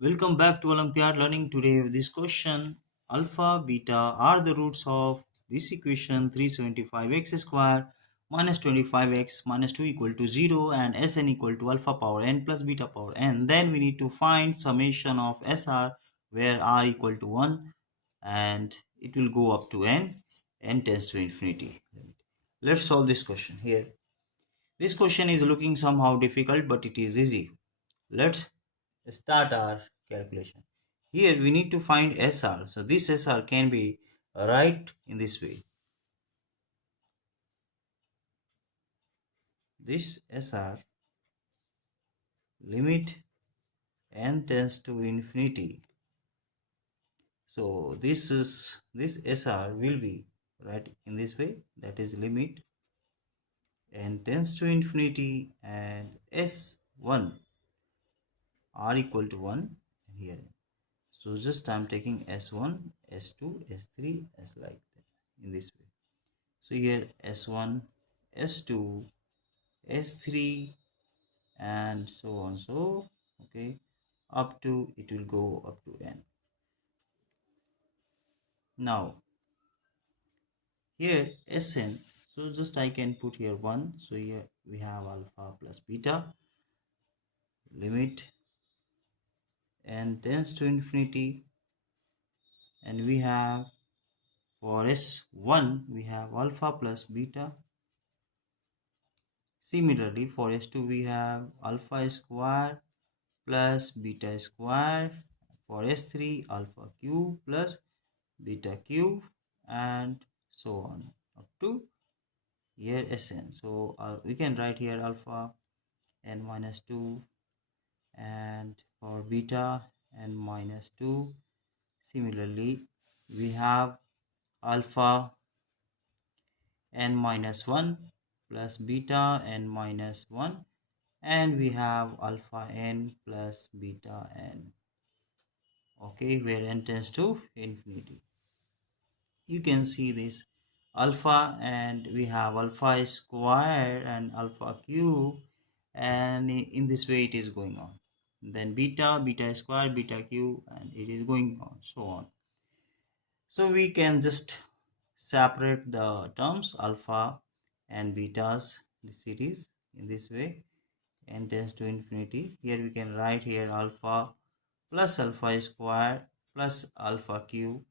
Welcome back to Olympiad Learning. Today with this question, alpha, beta are the roots of this equation 375x square minus 25x minus 2 equal to 0 and Sn equal to alpha power n plus beta power n. Then we need to find summation of Sr where r equal to 1 and it will go up to n tends to infinity. Let's solve this question here. This question is looking somehow difficult, but it is easy. Let's start our calculation. Here we need to find SR. So this SR can be right in this way. This SR limit n tends to infinity. So this SR will be right in this way. That is limit n tends to infinity and S1 r equal to 1 here. So just I'm taking S1, S2, S3 as like that in this way. So here S1, S2, S3 and so on. So okay, up to it will go up to n. Now here Sn, so just I can put here 1. So here we have alpha plus beta limit n tends to infinity, and we have for S1 we have alpha plus beta. Similarly for S2 we have alpha square plus beta square. For S3 alpha cube plus beta cube and so on up to here Sn. So we can write here alpha n minus 2 and for beta n minus 2. Similarly we have alpha n minus 1 plus beta n minus 1 and we have alpha n plus beta n, okay, where n tends to infinity. You can see this alpha and we have alpha square and alpha cube, and in this way it is going on. Then beta square, beta cube, and it is going on so on. So we can just separate the terms alpha and betas, the series, in this way. N tends to infinity. Here we can write here alpha plus alpha square plus alpha cube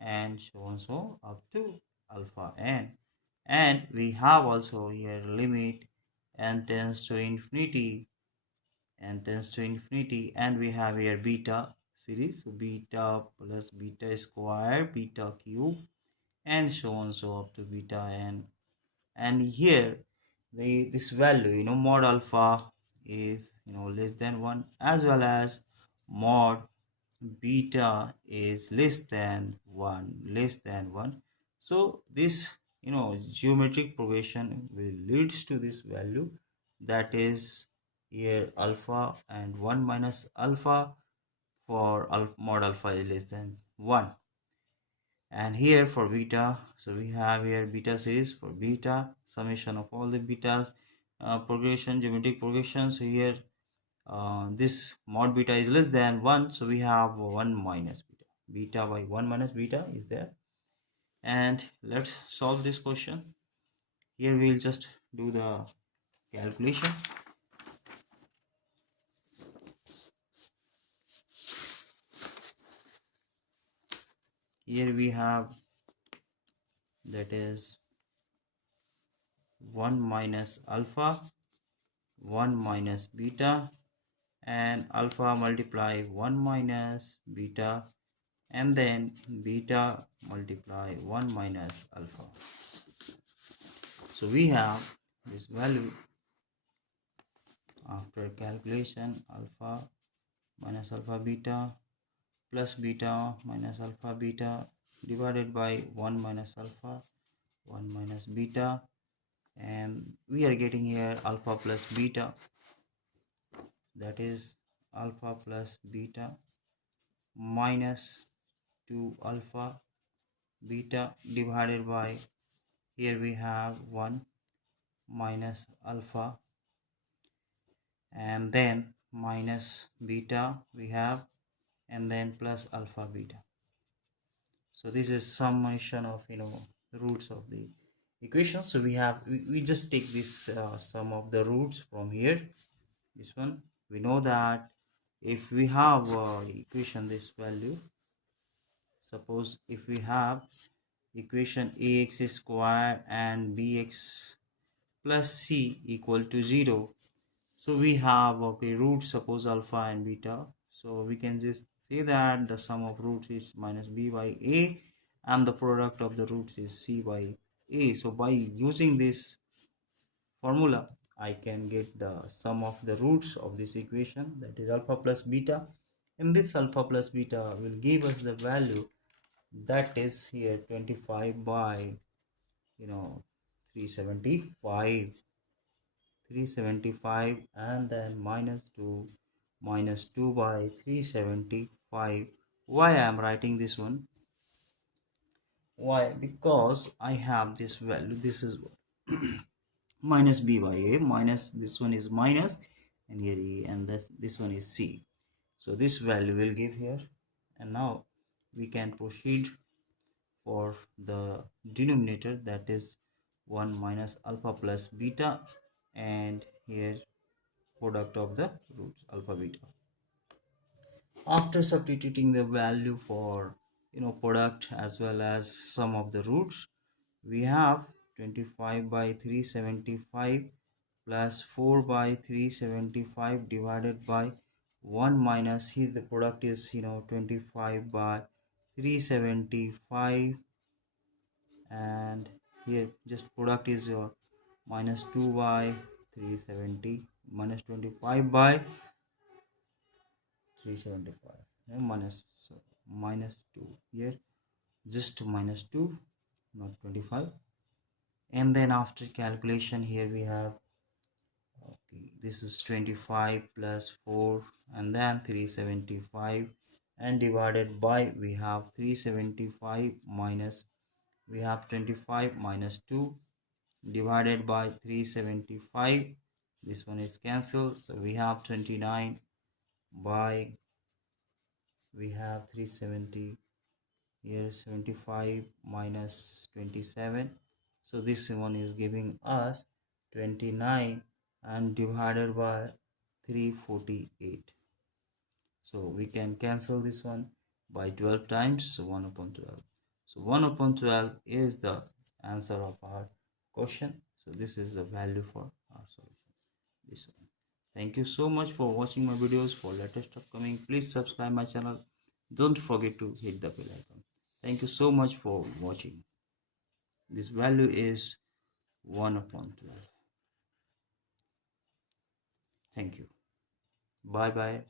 and so on so up to alpha n. And we have also here limit n tends to infinity, and we have here beta series. So beta plus beta square, beta cube and so on so up to beta n. And here this value, mod alpha is less than 1, as well as mod beta is less than 1. So this geometric progression will leads to this value, that is here alpha and 1 minus alpha for mod alpha is less than 1. And here for beta, so we have here beta series. For beta, summation of all the betas, progression, geometric progression. So here this mod beta is less than 1, so we have 1 minus beta. Beta by 1 minus beta is there. And let's solve this question. Here we will just do the calculation. Here we have, that is 1 minus alpha, 1 minus beta, and alpha multiply 1 minus beta, and then beta multiply 1 minus alpha. So we have this value after calculation, alpha minus alpha beta plus beta minus alpha beta divided by 1 minus alpha 1 minus beta, and we are getting here alpha plus beta, that is alpha plus beta minus 2 alpha beta divided by, here we have 1 minus alpha, and then minus beta we have and then plus alpha beta. So this is summation of the roots of the equation. So we just take this sum of the roots from here. This one, we know that if we have equation this value, suppose if we have equation ax square and bx plus c equal to 0, so we have roots, suppose alpha and beta, so we can just say that the sum of roots is minus b by a and the product of the roots is c by a. So by using this formula I can get the sum of the roots of this equation, that is alpha plus beta, and this alpha plus beta will give us the value, that is here 25 by 375, and then minus 2 by 375. Why I am writing this one? Why? Because I have this value, this is minus b by a, minus this one is minus, and here e, and this one is c. So this value will give here, and now we can proceed for the denominator, that is 1 minus alpha plus beta, and here product of the roots alpha beta. After substituting the value for product as well as sum of the roots, we have 25 by 375 plus 4 by 375 divided by 1 minus, here the product is 25 by 375, and here just product is your minus 2 by 370 minus 25 by 375, and minus, so minus 2 here, just minus 2, not 25. And then after calculation here we have, okay, this is 25 plus 4 and then 375, and divided by, we have 375 minus, we have 25 minus 2 divided by 375, this one is cancelled, so we have 29 by, we have 370, here 75 minus 27, so this one is giving us 29 and divided by 348. So we can cancel this one by 12 times, so 1 upon 12. So 1 upon 12 is the answer of our question. So this is the value for our solution, this one. Thank you so much for watching my videos. For latest upcoming, please subscribe my channel. Don't forget to hit the bell icon. Thank you so much for watching. This value is 1 upon 12. Thank you. Bye bye.